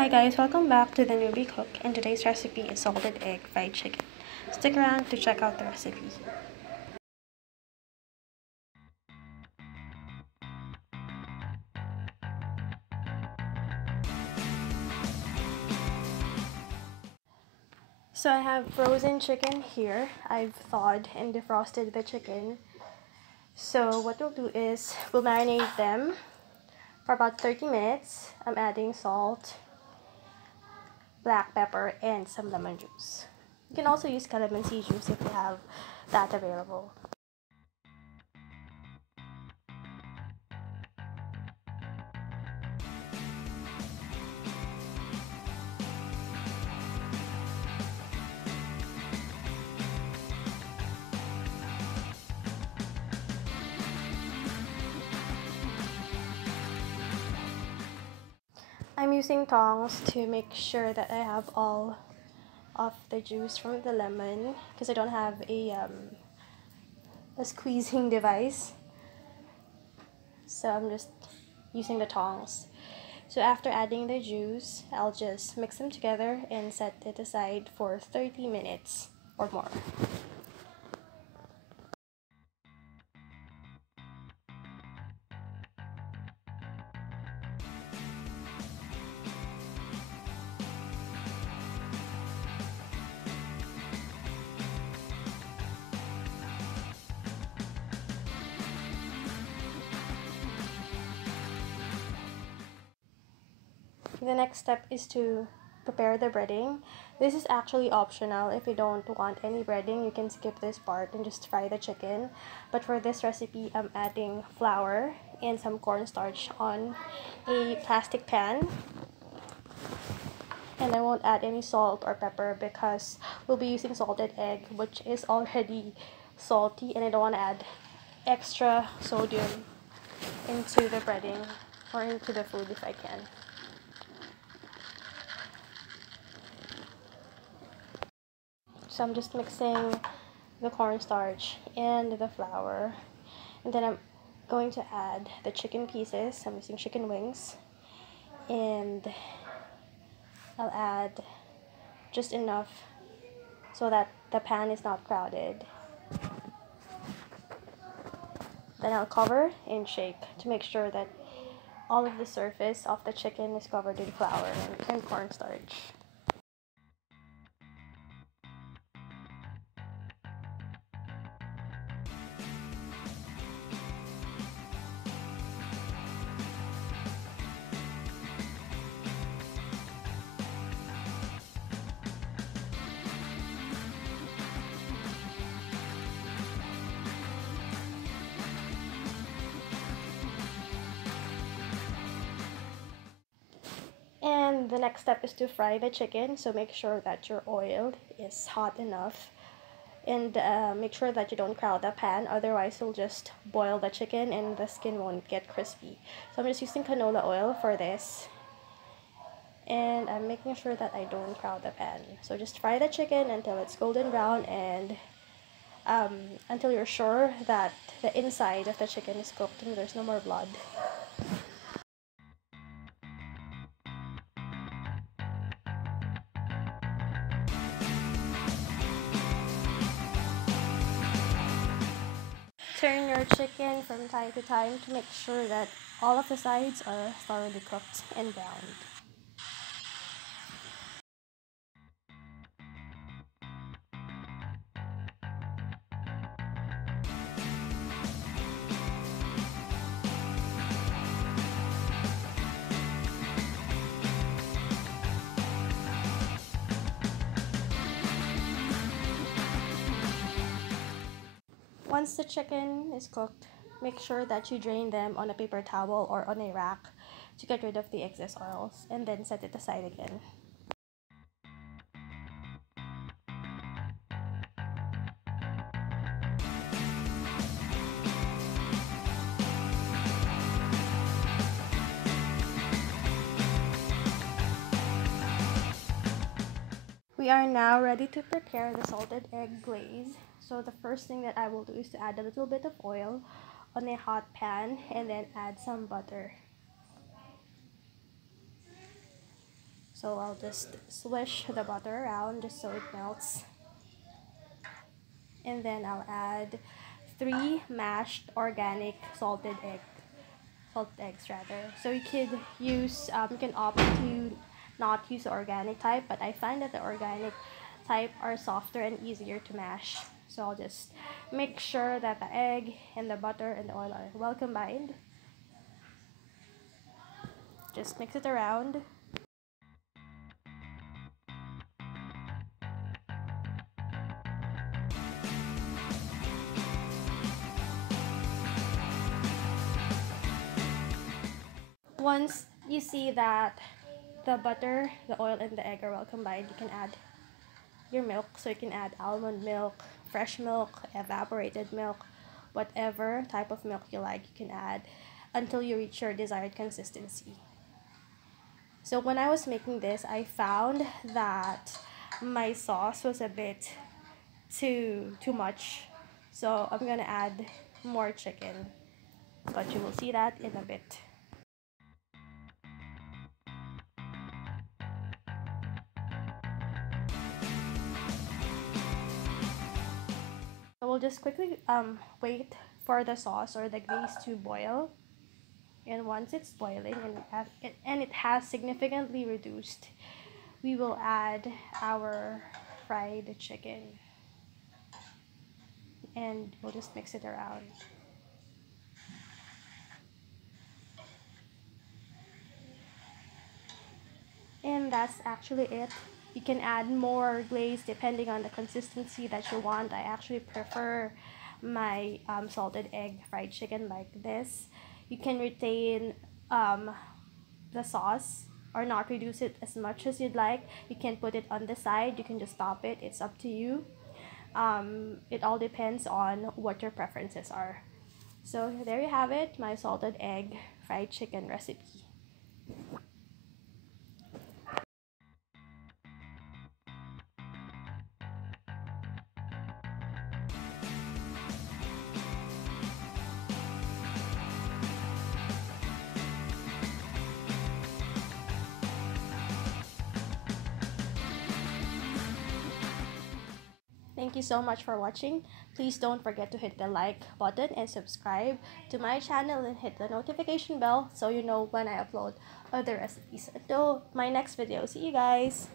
Hi guys, welcome back to the Newbie Cook, and today's recipe is salted egg fried chicken. Stick around to check out the recipe. So I have frozen chicken here. I've thawed and defrosted the chicken. So what we'll do is we'll marinate them for about 30 minutes. I'm adding salt, black pepper, and some lemon juice. You can also use calamansi juice if you have that available. I'm using tongs to make sure that I have all of the juice from the lemon because I don't have a squeezing device, so I'm just using the tongs. So after adding the juice, I'll just mix them together and set it aside for 30 minutes or more. The next step is to prepare the breading. This is actually optional. If you don't want any breading, you can skip this part and just fry the chicken. But for this recipe, I'm adding flour and some cornstarch on a plastic pan. And I won't add any salt or pepper because we'll be using salted egg, which is already salty, and I don't want to add extra sodium into the breading or into the food if I can. So I'm just mixing the cornstarch and the flour, and then I'm going to add the chicken pieces. I'm using chicken wings, and I'll add just enough so that the pan is not crowded. Then I'll cover and shake to make sure that all of the surface of the chicken is covered in flour and cornstarch. And the next step is to fry the chicken, so make sure that your oil is hot enough, and make sure that you don't crowd the pan, otherwise you'll just boil the chicken and the skin won't get crispy. So I'm just using canola oil for this, and I'm making sure that I don't crowd the pan. So just fry the chicken until it's golden brown, and until you're sure that the inside of the chicken is cooked and there's no more blood. Turn your chicken from time to time to make sure that all of the sides are thoroughly cooked and browned. Once the chicken is cooked, make sure that you drain them on a paper towel or on a rack to get rid of the excess oils, and then set it aside again. We are now ready to prepare the salted egg glaze. So the first thing that I will do is to add a little bit of oil on a hot pan and then add some butter. So I'll just swish the butter around just so it melts. And then I'll add 3 mashed organic salted eggs rather. So you could use, you can opt to not use the organic type, but I find that the organic type are softer and easier to mash. So I'll just make sure that the egg and the butter and the oil are well combined. Just mix it around. Once you see that the butter, the oil, and the egg are well combined, you can add your milk. So you can add almond milk, fresh milk, evaporated milk, whatever type of milk you like, you can add until you reach your desired consistency. So when I was making this, I found that my sauce was a bit too much. So I'm gonna add more chicken, but you will see that in a bit. So we'll just quickly wait for the sauce or the glaze to boil. And once it's boiling and it has significantly reduced, we will add our fried chicken. And we'll just mix it around. And that's actually it. You can add more glaze depending on the consistency that you want. I actually prefer my salted egg fried chicken like this. You can retain the sauce or not reduce it as much as you'd like. You can put it on the side, you can just stop it, it's up to you. It all depends on what your preferences are. So there you have it, my salted egg fried chicken recipe. Thank you so much for watching. Please don't forget to hit the like button and subscribe to my channel and hit the notification bell so you know when I upload other recipes. Until my next video, see you guys!